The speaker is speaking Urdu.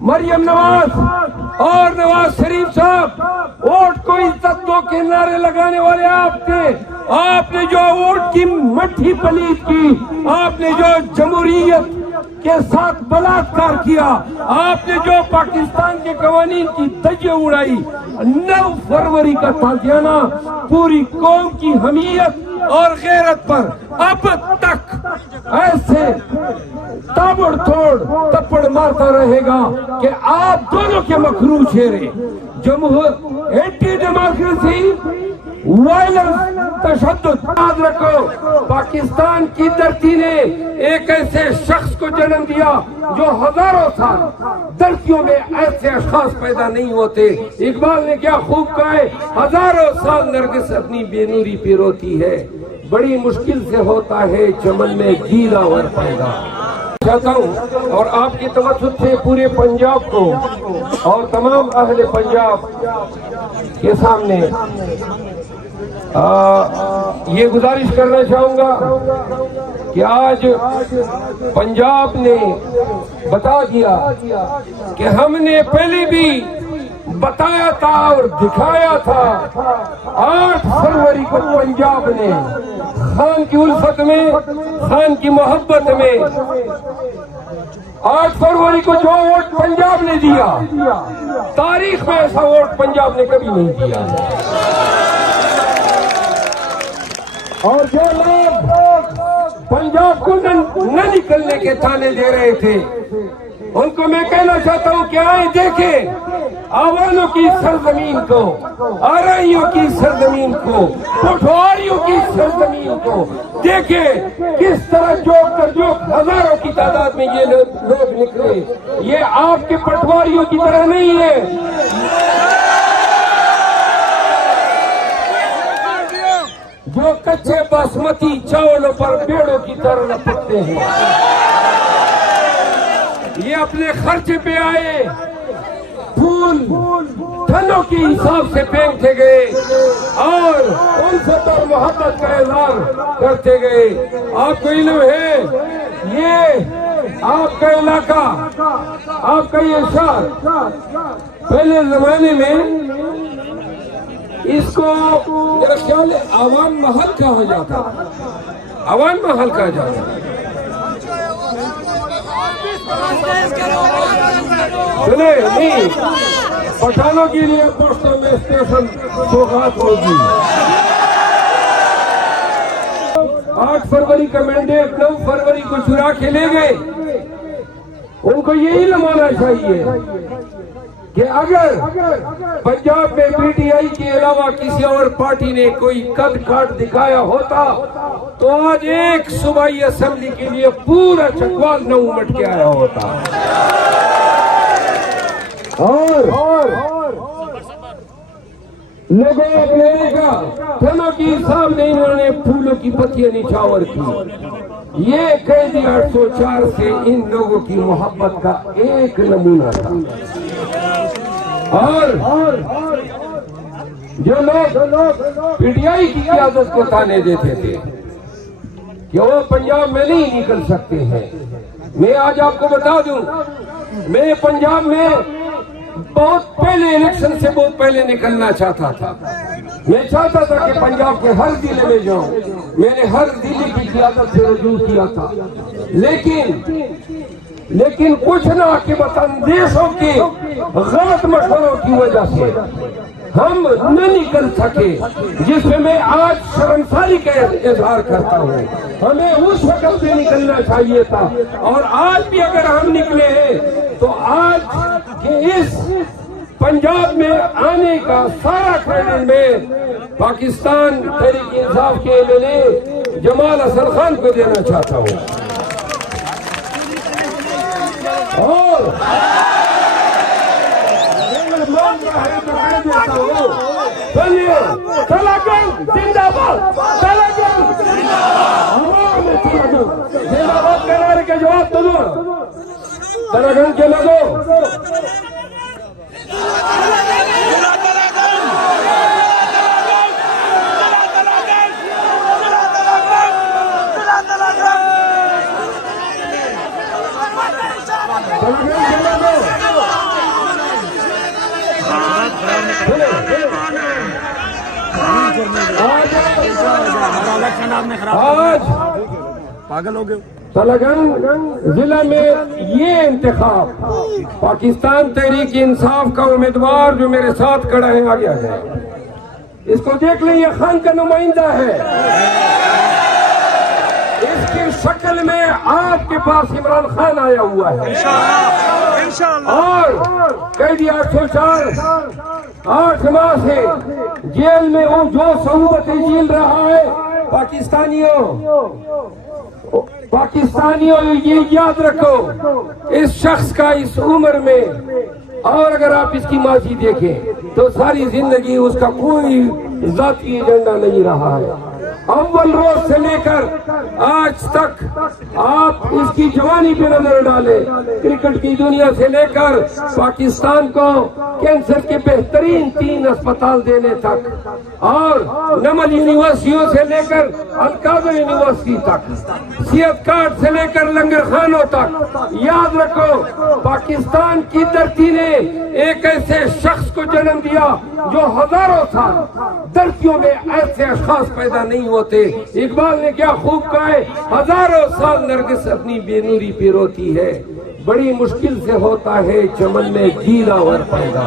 مریم نواز اور نواز شریف صاحب ووٹ کو عزت دو کے نعرے لگانے والے آپ تھے. آپ نے جو ووٹ کی مٹھی پلیت کی, آپ نے جو جمہوریت کے ساتھ بلاತ್ಕಾರ کیا, آپ نے جو پاکستان کے قوانین کی دھجیاں اڑائی, 9 فروری کا تازیانہ پوری قوم کی حمیت اور غیرت پر اب تک ایسے تابڑ توڑ تپڑ مارتا رہے گا کہ آپ دونوں کے مکروہ چہرے, اینٹی ڈیموکریسی, وائلنس, تشدد. یاد رکھو, پاکستان کی دھرتی نے ایک ایسے شخص کو جنم دیا جو ہزاروں سال دھرتیوں میں ایسے اشخاص پیدا نہیں ہوتے. اقبال نے کیا خوب کہا ہے, ہزاروں سال نرگس اپنی بے نوری پہ روتی ہے, بڑی مشکل سے ہوتا ہے چمن میں گیلا ور پیدا. چاہتا ہوں اور آپ کی توسط سے پورے پنجاب کو اور تمام اہل پنجاب کے سامنے یہ گزارش کرنا چاہوں گا کہ آج پنجاب نے بتا دیا کہ ہم نے پہلے بھی بتایا تھا اور دکھایا تھا. 8 فروری کو پنجاب نے خان کی الفت میں, خان کی محبت میں, 8 فروری کو جو ووٹ پنجاب نے دیا, تاریخ میں ایسا ووٹ پنجاب نے کبھی نہیں دیا. اور جو لوگ پنجاب کو نہ نکلنے کے تانے دے رہے تھے, ان کو میں کہنا چاہتا ہوں کہ آئیں دیکھیں آوانوں کی سرزمین کو, آرائیوں کی سرزمین کو, پٹواریوں کی سرزمین کو دیکھیں کس طرح جوک کر جوک ہزاروں کی تعداد میں یہ لوگ نکلے. یہ آپ کے پٹواریوں کی طرح نہیں ہے. جو کچے باسمتی چاولوں پر بیڑوں کی طرح لپکتے ہیں, یہ اپنے خرچ پہ آئے, پھول ٹھنوں کی حساب سے پھینکتے گئے اور الفت اور محبت کا اظہار کرتے گئے. آپ کو علم ہے, یہ آپ کا علاقہ, آپ کا یہ شہر پہلے زمانے میں اس کو میرا خیال ہے عوام محل کہا جاتا, عوام محل کہا جاتا. سنے نہیں, پٹھانوں کے لیے پوسٹوں میں اسٹیشن سوغات ہوگی. 8 فروری کا مینڈیٹ 9 فروری کو چرا کے لے گئے. ان کو یہی علم ہونا چاہیے کہ اگر پنجاب میں پی ٹی آئی کے علاوہ کسی اور پارٹی نے کوئی قد کاٹ دکھایا ہوتا تو آج ایک صوبائی اسمبلی کے لیے پورا چکوال نہ امٹ کے آیا ہوتا. اور لوگوں نے کا ٹھنوں کی حساب نے انہوں نے پھولوں کی پتیاں نچھاور کی. یہ قیدی 804 سے ان لوگوں کی محبت کا ایک نمونہ تھا. اور جو لوگ پی ٹی آئی کی قیادت کو تانے دیتے تھے کہ وہ پنجاب میں نہیں نکل سکتے ہیں, میں آج آپ کو بتا دوں, میں پنجاب میں بہت پہلے الیکشن سے بہت پہلے نکلنا چاہتا تھا. میں چاہتا تھا کہ پنجاب کے ہر ضلع میں جاؤں, میں نے ہر ضلع کی قیادت سے رجوع کیا تھا, لیکن کچھ نہ کہ اندیشوں کے غلط مشوروں کی وجہ سے ہم نہ نکل سکے, جس میں میں آج شرمساری کا اظہار کرتا ہوں. ہمیں اس وقت سے نکلنا چاہیے تھا, اور آج بھی اگر ہم نکلے ہیں تو آج کے اس پنجاب میں آنے کا سارا کریڈٹ میں پاکستان تحریک انصاف کے MLA جمال حسن خان کو دینا چاہتا ہوں. اور زندہ باد کے نعرے کے جواب تو دو, تراگن کے لگو. آج پاگل ہو گئے. تلنگانہ ضلع میں یہ انتخاب پاکستان تحریک انصاف کا امیدوار جو میرے ساتھ کھڑا ہے آگے آ جائے. اس کو دیکھ لیں، یہ خان کا نمائندہ ہے. اس کی شکل میں آپ کے پاس عمران خان آیا ہوا ہے اور قیدی 804 ماہ سے جیل میں وہ جو صعوبتیں جھیل رہا ہے. پاکستانیوں یہ یاد رکھو، اس شخص کا اس عمر میں، اور اگر آپ اس کی ماضی دیکھیں تو ساری زندگی اس کا کوئی ذاتی ایجنڈا نہیں رہا ہے. اول روز سے لے کر آج تک آپ اس کی جوانی پہ نظر ڈالیں، کرکٹ کی دنیا سے لے کر پاکستان کو کینسر کے بہترین 3 اسپتال دینے تک، اور نمل یونیورسٹیوں سے لے کر القادر یونیورسٹی تک، صحت کارڈ سے لے کر لنگر خانوں تک. یاد رکھو، پاکستان کی دھرتی نے ایک ایسے شخص کو جنم دیا جو ہزاروں سال دھرتیوں میں ایسے اشخاص پیدا نہیں ہوتے. اقبال نے کیا خوب کہا ہے، ہزاروں سال نرگس اپنی بے نوری پہ روتی ہے، بڑی مشکل سے ہوتا ہے چمن میں جیلا ور پیدا.